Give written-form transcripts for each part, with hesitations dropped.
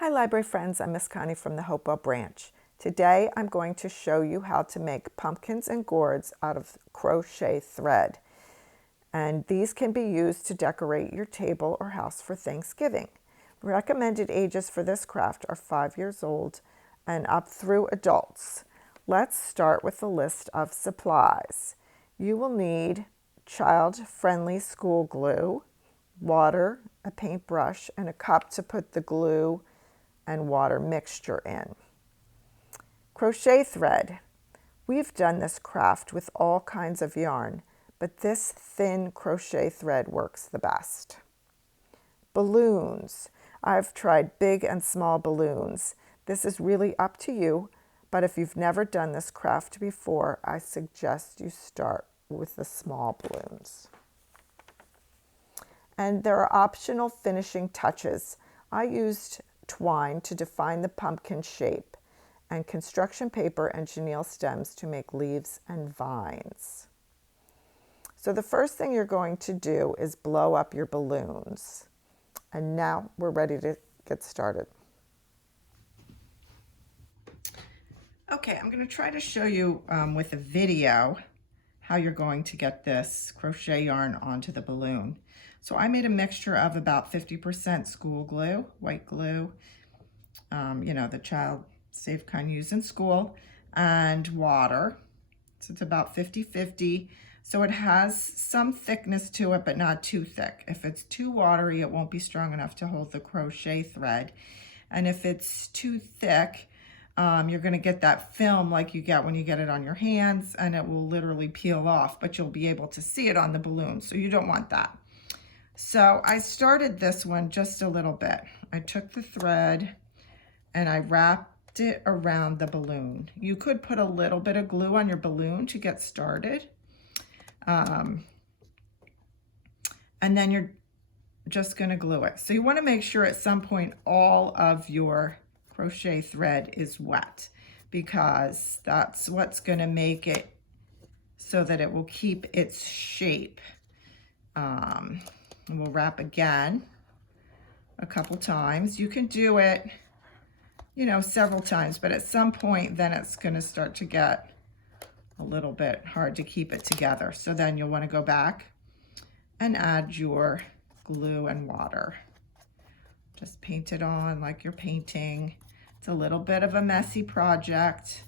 Hi library friends, I'm Miss Connie from the Hopewell branch. Today I'm going to show you how to make pumpkins and gourds out of crochet thread. And these can be used to decorate your table or house for Thanksgiving. Recommended ages for this craft are 5 years old and up through adults. Let's start with a list of supplies. You will need child-friendly school glue, water, a paintbrush, and a cup to put the glue and water mixture in. Crochet thread. We've done this craft with all kinds of yarn, but this thin crochet thread works the best. Balloons. I've tried big and small balloons. This is really up to you, but if you've never done this craft before, I suggest you start with the small balloons. And there are optional finishing touches. I used twine to define the pumpkin shape, and construction paper and chenille stems to make leaves and vines. So the first thing you're going to do is blow up your balloons. And now we're ready to get started. Okay, I'm going to try to show you with a video how you're going to get this crochet yarn onto the balloon. So I made a mixture of about 50% school glue, white glue, the child safe kind used in school, and water. So it's about 50-50. So it has some thickness to it, but not too thick. If it's too watery, it won't be strong enough to hold the crochet thread. And if it's too thick, you're going to get that film like you get when you get it on your hands, and it will literally peel off, but you'll be able to see it on the balloon. So you don't want that. So I started this one just a little bit. I took the thread and I wrapped it around the balloon. You could put a little bit of glue on your balloon to get started. And then you're just going to glue it. So you want to make sure at some point all of your crochet thread is wet, because that's what's going to make it so that it will keep its shape. And we'll wrap again a couple times. You can do it, several times, but at some point then it's going to start to get a little bit hard to keep it together. So then you'll want to go back and add your glue and water. Just paint it on like you're painting. It's a little bit of a messy project,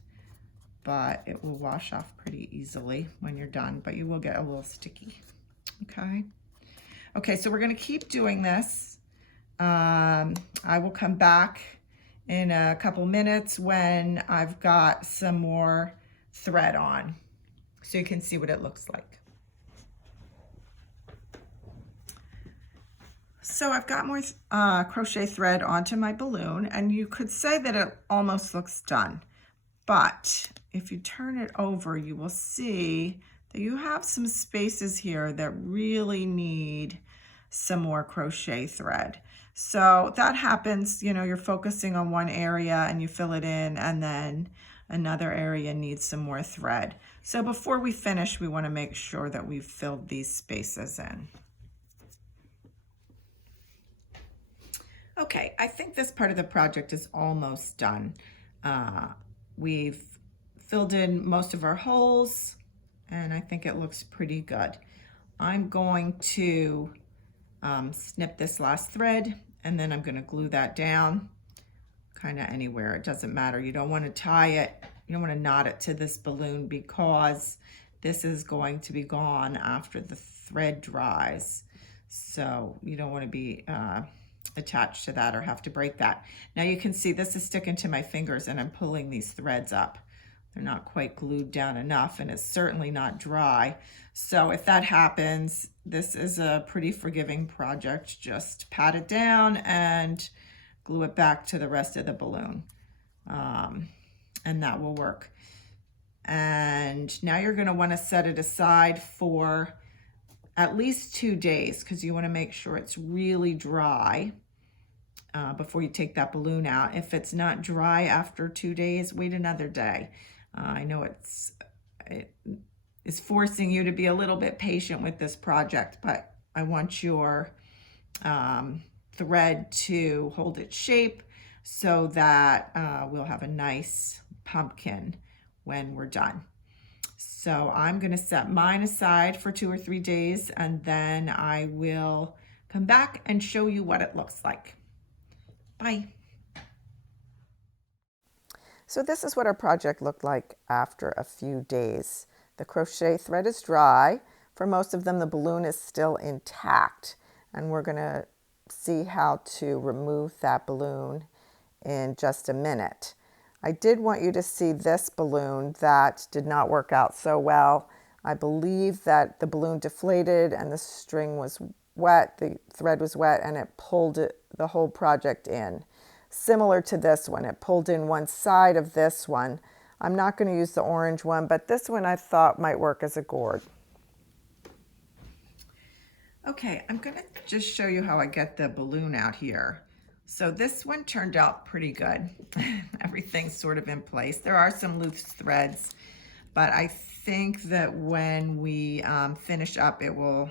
but it will wash off pretty easily when you're done, but you will get a little sticky. Okay, so we're going to keep doing this. I will come back in a couple minutes when I've got some more thread on, so you can see what it looks like. So I've got more crochet thread onto my balloon, and you could say that it almost looks done, but if you turn it over, you will see that you have some spaces here that really need some more crochet thread. So that happens, you're focusing on one area and you fill it in, and then another area needs some more thread. So before we finish, we want to make sure that we've filled these spaces in. Okay, I think this part of the project is almost done. We've filled in most of our holes, and I think it looks pretty good. I'm going to snip this last thread, and then I'm going to glue that down kind of anywhere. It doesn't matter. You don't want to tie it. You don't want to knot it to this balloon, because this is going to be gone after the thread dries. So you don't want to be attached to that or have to break that. Now you can see this is sticking to my fingers, and I'm pulling these threads up. They're not quite glued down enough, and it's certainly not dry. So if that happens, this is a pretty forgiving project. Just pat it down and glue it back to the rest of the balloon. And that will work. And now you're going to want to set it aside for at least 2 days, because you want to make sure it's really dry before you take that balloon out. If it's not dry after 2 days, wait another day. I know it is forcing you to be a little bit patient with this project, but I want your thread to hold its shape. so that we'll have a nice pumpkin when we're done. So I'm going to set mine aside for 2 or 3 days, and then I will come back and show you what it looks like. Bye. So this is what our project looked like after a few days. The crochet thread is dry. For most of them, the balloon is still intact, and we're going to see how to remove that balloon in just a minute. I did want you to see this balloon that did not work out so well. I believe that the balloon deflated and the string was wet, the thread was wet, and it pulled the whole project in. Similar to this one, it pulled in one side of this one. I'm not going to use the orange one, but this one I thought might work as a gourd. Okay, I'm going to just show you how I get the balloon out here. So this one turned out pretty good. Everything's sort of in place. There are some loose threads, but I think that when we finish up, we'll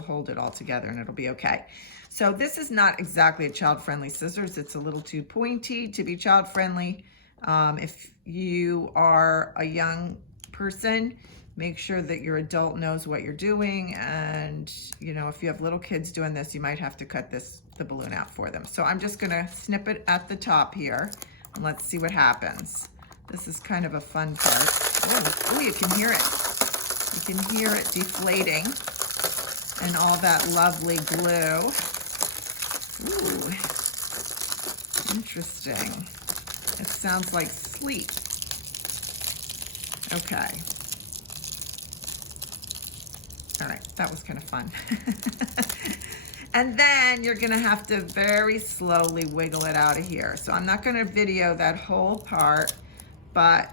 hold it all together and it'll be okay. So this is not exactly a child-friendly scissors. It's a little too pointy to be child-friendly. If you are a young person, make sure that your adult knows what you're doing. And if you have little kids doing this, you might have to cut the balloon out for them. So I'm just gonna snip it at the top here and let's see what happens. This is kind of a fun part. Oh, you can hear it. You can hear it deflating and all that lovely glue. Ooh, interesting. It sounds like sleep. Okay. All right, that was kind of fun. And then you're gonna have to very slowly wiggle it out of here. So I'm not gonna video that whole part, but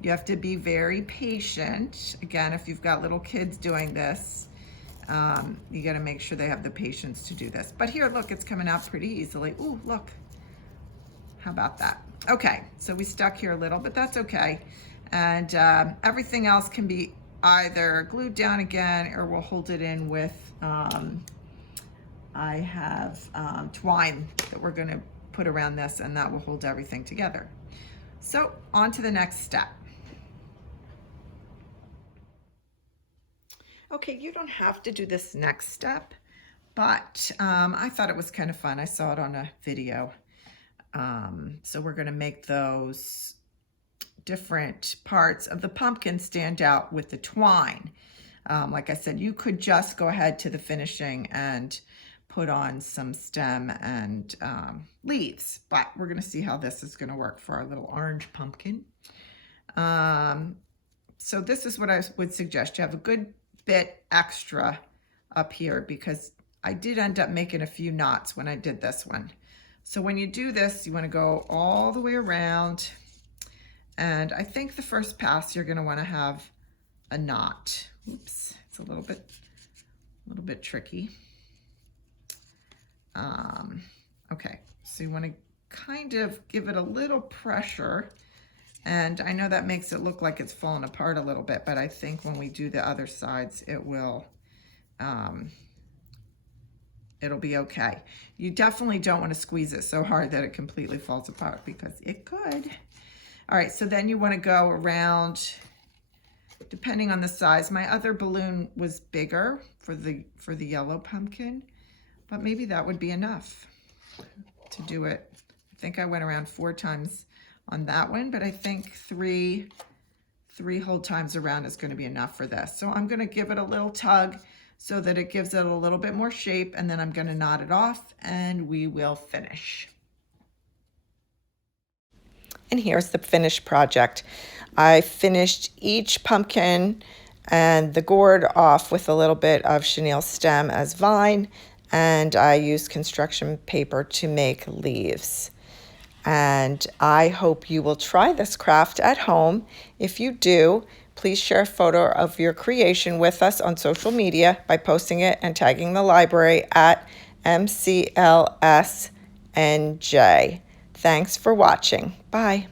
you have to be very patient. Again, if you've got little kids doing this, you gotta make sure they have the patience to do this. But here, look, it's coming out pretty easily. Ooh, look, how about that? Okay, so we stuck here a little, but that's okay. And everything else can be either glued down again, or we'll hold it in with, I have twine that we're gonna put around this, and that will hold everything together. So on to the next step. Okay, you don't have to do this next step, but I thought it was kind of fun. I saw it on a video. So we're gonna make those different parts of the pumpkin stand out with the twine. Like I said, you could just go ahead to the finishing and put on some stem and leaves, but we're gonna see how this is gonna work for our little orange pumpkin. So this is what I would suggest. You have a good bit extra up here because I did end up making a few knots when I did this one. So when you do this, you wanna go all the way around. And I think the first pass, you're gonna wanna have a knot. Oops, it's a little bit tricky. Okay, so you wanna kind of give it a little pressure. And I know that makes it look like it's falling apart a little bit, but I think when we do the other sides, it will, it'll be okay. You definitely don't wanna squeeze it so hard that it completely falls apart because it could. All right, so then you wanna go around, depending on the size. My other balloon was bigger for the yellow pumpkin, but maybe that would be enough to do it. I think I went around 4 times on that one, but I think three whole times around is gonna be enough for this. So I'm gonna give it a little tug so that it gives it a little bit more shape, and then I'm gonna knot it off and we will finish. And here's the finished project. I finished each pumpkin and the gourd off with a little bit of chenille stem as vine, and I used construction paper to make leaves. And I hope you will try this craft at home. If you do, please share a photo of your creation with us on social media by posting it and tagging the library at MCLSNJ. Thanks for watching. Bye.